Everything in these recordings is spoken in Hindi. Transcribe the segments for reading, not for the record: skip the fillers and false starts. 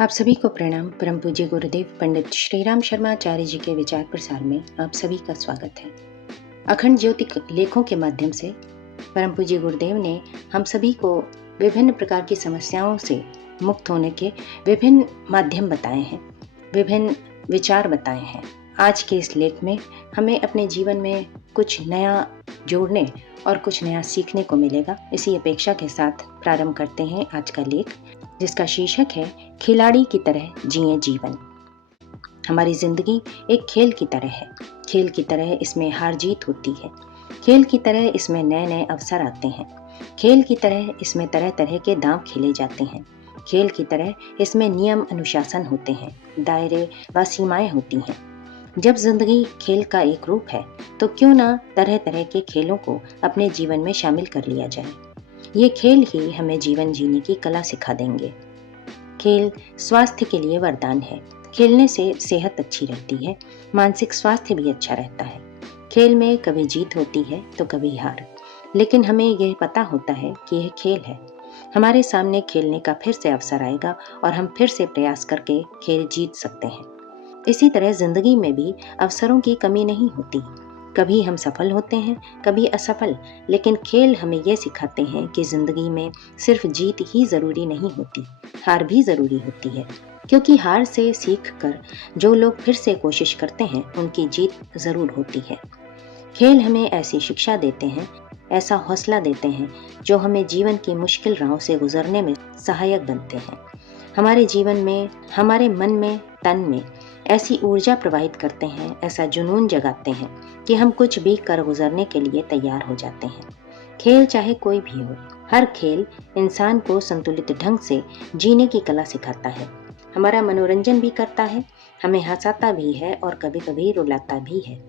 आप सभी को प्रणाम। परम पूज्य गुरुदेव पंडित श्रीराम शर्मा आचार्य जी के विचार प्रसार में आप सभी का स्वागत है। अखंड ज्योति लेखों के माध्यम से परम पूज्य गुरुदेव ने हम सभी को विभिन्न प्रकार की समस्याओं से मुक्त होने के विभिन्न माध्यम बताए हैं, विभिन्न विचार बताए हैं। आज के इस लेख में हमें अपने जीवन में कुछ नया जोड़ने और कुछ नया सीखने को मिलेगा। इसी अपेक्षा के साथ प्रारंभ करते हैं आज का लेख, जिसका शीर्षक है खिलाड़ी की तरह जिए जीवन। हमारी जिंदगी एक खेल की तरह है। खेल की तरह इसमें हार जीत होती है। खेल की तरह इसमें नए नए अवसर आते हैं। खेल की तरह इसमें तरह तरह के दांव खेले जाते हैं। खेल की तरह इसमें नियम अनुशासन होते हैं, दायरे व सीमाएं होती हैं। जब जिंदगी खेल का एक रूप है तो क्यों ना तरह तरह के खेलों को अपने जीवन में शामिल कर लिया जाए। ये खेल ही हमें जीवन जीने की कला सिखा देंगे। खेल स्वास्थ्य के लिए वरदान है। खेलने से सेहत अच्छी रहती है, मानसिक स्वास्थ्य भी अच्छा रहता है। खेल में कभी जीत होती है तो कभी हार, लेकिन हमें यह पता होता है कि यह खेल है। हमारे सामने खेलने का फिर से अवसर आएगा और हम फिर से प्रयास करके खेल जीत सकते हैं। इसी तरह जिंदगी में भी अवसरों की कमी नहीं होती। कभी हम सफल होते हैं, कभी असफल, लेकिन खेल हमें यह सिखाते हैं कि जिंदगी में सिर्फ जीत ही जरूरी नहीं होती, हार भी जरूरी होती है। क्योंकि हार से सीख कर जो लोग फिर से कोशिश करते हैं उनकी जीत जरूर होती है। खेल हमें ऐसी शिक्षा देते हैं, ऐसा हौसला देते हैं जो हमें जीवन की मुश्किल राहों से गुजरने में सहायक बनते हैं। हमारे जीवन में, हमारे मन में, तन में ऐसी ऊर्जा प्रवाहित करते हैं, ऐसा जुनून जगाते हैं कि हम कुछ भी कर गुजरने के लिए तैयार हो जाते हैं। खेल चाहे कोई भी हो, हर खेल इंसान को संतुलित ढंग से जीने की कला सिखाता है। हमारा मनोरंजन भी करता है, हमें हंसाता भी है और कभी कभी रुलाता भी है।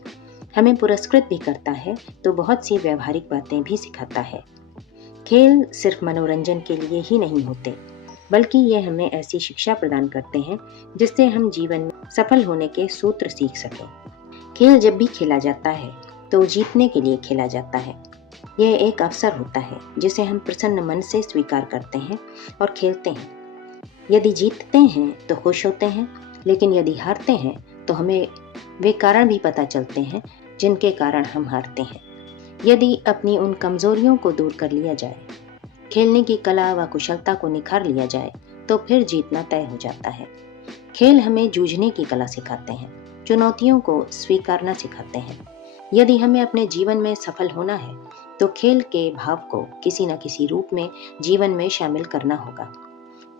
हमें पुरस्कृत भी करता है तो बहुत सी व्यवहारिक बातें भी सिखाता है। खेल सिर्फ मनोरंजन के लिए ही नहीं होते, बल्कि ये हमें ऐसी शिक्षा प्रदान करते हैं जिससे हम जीवन में सफल होने के सूत्र सीख सकें। खेल जब भी खेला जाता है तो जीतने के लिए खेला जाता है। यह एक अवसर होता है जिसे हम प्रसन्न मन से स्वीकार करते हैं और खेलते हैं। यदि जीतते हैं तो खुश होते हैं, लेकिन यदि हारते हैं तो हमें वे कारण भी पता चलते हैं जिनके कारण हम हारते हैं। यदि अपनी उन कमजोरियों को दूर कर लिया जाए, खेलने की कला व कुशलता को निखार लिया जाए, तो फिर जीतना तय हो जाता है। खेल हमें जूझने की कला सिखाते हैं, चुनौतियों को स्वीकारना सिखाते हैं। यदि हमें अपने जीवन में सफल होना है तो खेल के भाव को किसी न किसी रूप में जीवन में शामिल करना होगा।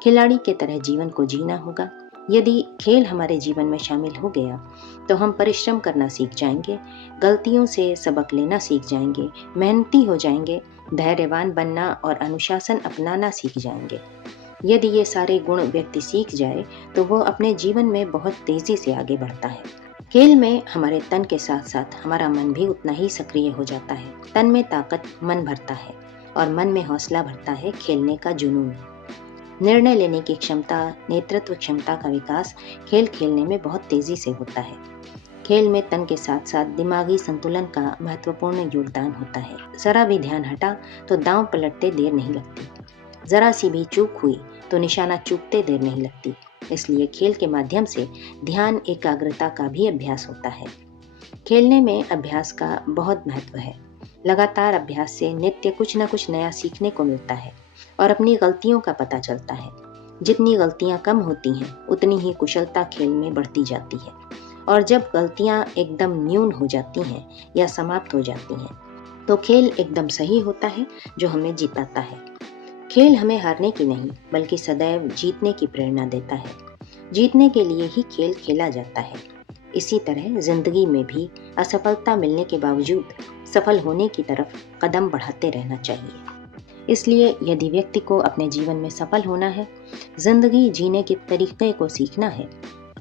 खिलाड़ी के तरह जीवन को जीना होगा। यदि खेल हमारे जीवन में शामिल हो गया तो हम परिश्रम करना सीख जाएंगे, गलतियों से सबक लेना सीख जाएंगे, मेहनती हो जाएंगे, धैर्यवान बनना और अनुशासन अपनाना सीख जाएंगे। यदि ये सारे गुण व्यक्ति सीख जाए तो वो अपने जीवन में बहुत तेजी से आगे बढ़ता है। खेल में हमारे तन के साथ साथ हमारा मन भी उतना ही सक्रिय हो जाता है। तन में ताकत मन भरता है और मन में हौसला भरता है खेलने का जुनून। निर्णय लेने की क्षमता, नेतृत्व क्षमता का विकास खेल खेलने में बहुत तेजी से होता है। खेल में तन के साथ साथ दिमागी संतुलन का महत्वपूर्ण योगदान होता है। जरा भी ध्यान हटा तो दांव पलटते देर नहीं लगती, जरा सी भी चूक हुई तो निशाना चूकते देर नहीं लगती। इसलिए खेल के माध्यम से ध्यान एकाग्रता का भी अभ्यास होता है। खेलने में अभ्यास का बहुत महत्व है। लगातार अभ्यास से नित्य कुछ न कुछ नया सीखने को मिलता है और अपनी गलतियों का पता चलता है। जितनी गलतियां कम होती हैं उतनी ही कुशलता खेल में बढ़ती जाती है, और जब गलतियां एकदम न्यून हो जाती हैं या समाप्त हो जाती हैं तो खेल एकदम सही होता है जो हमें जिताता है। खेल हमें हारने की नहीं बल्कि सदैव जीतने की प्रेरणा देता है। जीतने के लिए ही खेल खेला जाता है। इसी तरह जिंदगी में भी असफलता मिलने के बावजूद सफल होने की तरफ कदम बढ़ाते रहना चाहिए। इसलिए यदि व्यक्ति को अपने जीवन में सफल होना है, जिंदगी जीने के तरीके को सीखना है,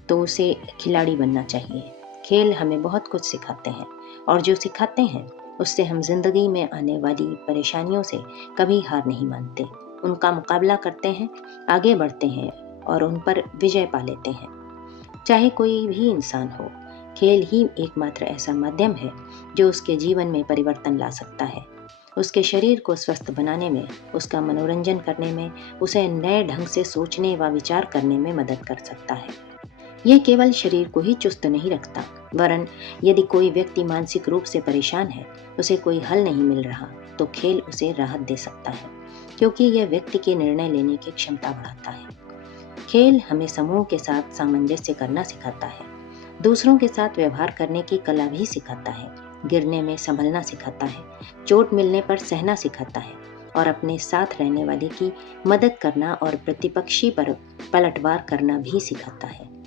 तो उसे खिलाड़ी बनना चाहिए। खेल हमें बहुत कुछ सिखाते हैं और जो सिखाते हैं उससे हम जिंदगी में आने वाली परेशानियों से कभी हार नहीं मानते। उनका मुकाबला करते हैं, आगे बढ़ते हैं और उन पर विजय पा लेते हैं। चाहे कोई भी इंसान हो, खेल ही एकमात्र ऐसा माध्यम है जो उसके जीवन में परिवर्तन ला सकता है। उसके शरीर को स्वस्थ बनाने में, उसका मनोरंजन करने में, उसे नए ढंग से सोचने व विचार करने में मदद कर सकता है। यह केवल शरीर को ही चुस्त नहीं रखता, वरन यदि कोई व्यक्ति मानसिक रूप से परेशान है, उसे कोई हल नहीं मिल रहा, तो खेल उसे राहत दे सकता है, क्योंकि यह व्यक्ति की निर्णय लेने की क्षमता बढ़ाता है। खेल हमें समूह के साथ सामंजस्य करना सिखाता है, दूसरों के साथ व्यवहार करने की कला भी सिखाता है, गिरने में संभलना सिखाता है, चोट मिलने पर सहना सिखाता है और अपने साथ रहने वाले की मदद करना और प्रतिपक्षी पर पलटवार करना भी सिखाता है।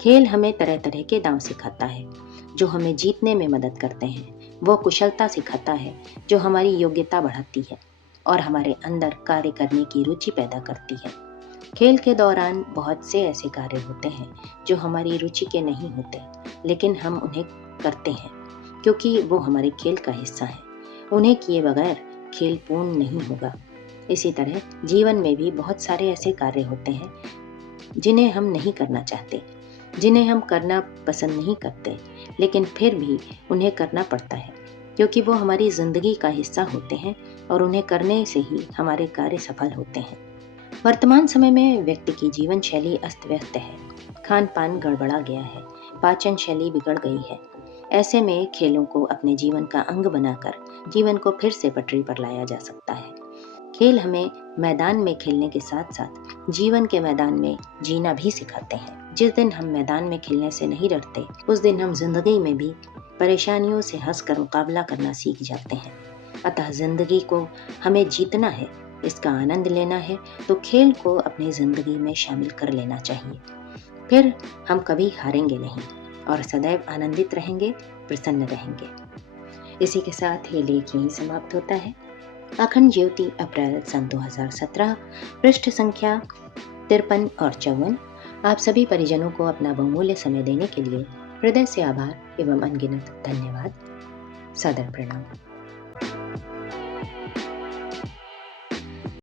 खेल हमें तरह तरह के दांव सिखाता है, जो हमें जीतने में मदद करते हैं। वो कुशलता सिखाता है, जो हमारी योग्यता बढ़ाती है और हमारे अंदर कार्य करने की रुचि पैदा करती है। खेल के दौरान बहुत से ऐसे कार्य होते हैं जो हमारी रुचि के नहीं होते, लेकिन हम उन्हें करते हैं क्योंकि वो हमारे खेल का हिस्सा है। उन्हें किए बगैर खेल पूर्ण नहीं होगा। इसी तरह जीवन में भी बहुत सारे ऐसे कार्य होते हैं जिन्हें हम नहीं करना चाहते, जिन्हें हम करना पसंद नहीं करते, लेकिन फिर भी उन्हें करना पड़ता है क्योंकि वो हमारी जिंदगी का हिस्सा होते हैं और उन्हें करने से ही हमारे कार्य सफल होते हैं। वर्तमान समय में व्यक्ति की जीवन शैली अस्त व्यस्त है, खान पान गड़बड़ा गया है, पाचन शैली बिगड़ गई है। ऐसे में खेलों को अपने जीवन का अंग बनाकर जीवन को फिर से पटरी पर लाया जा सकता है। खेल हमें मैदान में खेलने के साथ साथ जीवन के मैदान में जीना भी सिखाते हैं। जिस दिन हम मैदान में खेलने से नहीं डरते, उस दिन हम जिंदगी में भी परेशानियों से हंसकर मुकाबला करना सीख जाते हैं। अतः जिंदगी को हमें जीतना है, इसका आनंद लेना है, तो खेल को अपनी जिंदगी में शामिल कर लेना चाहिए। फिर हम कभी हारेंगे नहीं और सदैव आनंदित रहेंगे, प्रसन्न रहेंगे। इसी के साथ ये लेख यहीं समाप्त होता है। अखंड ज्योति, अप्रैल सन 2017, पृष्ठ संख्या 53 और 54। आप सभी परिजनों को अपना बहुमूल्य समय देने के लिए हृदय से आभार एवं अनगिनत धन्यवाद। सादर प्रणाम।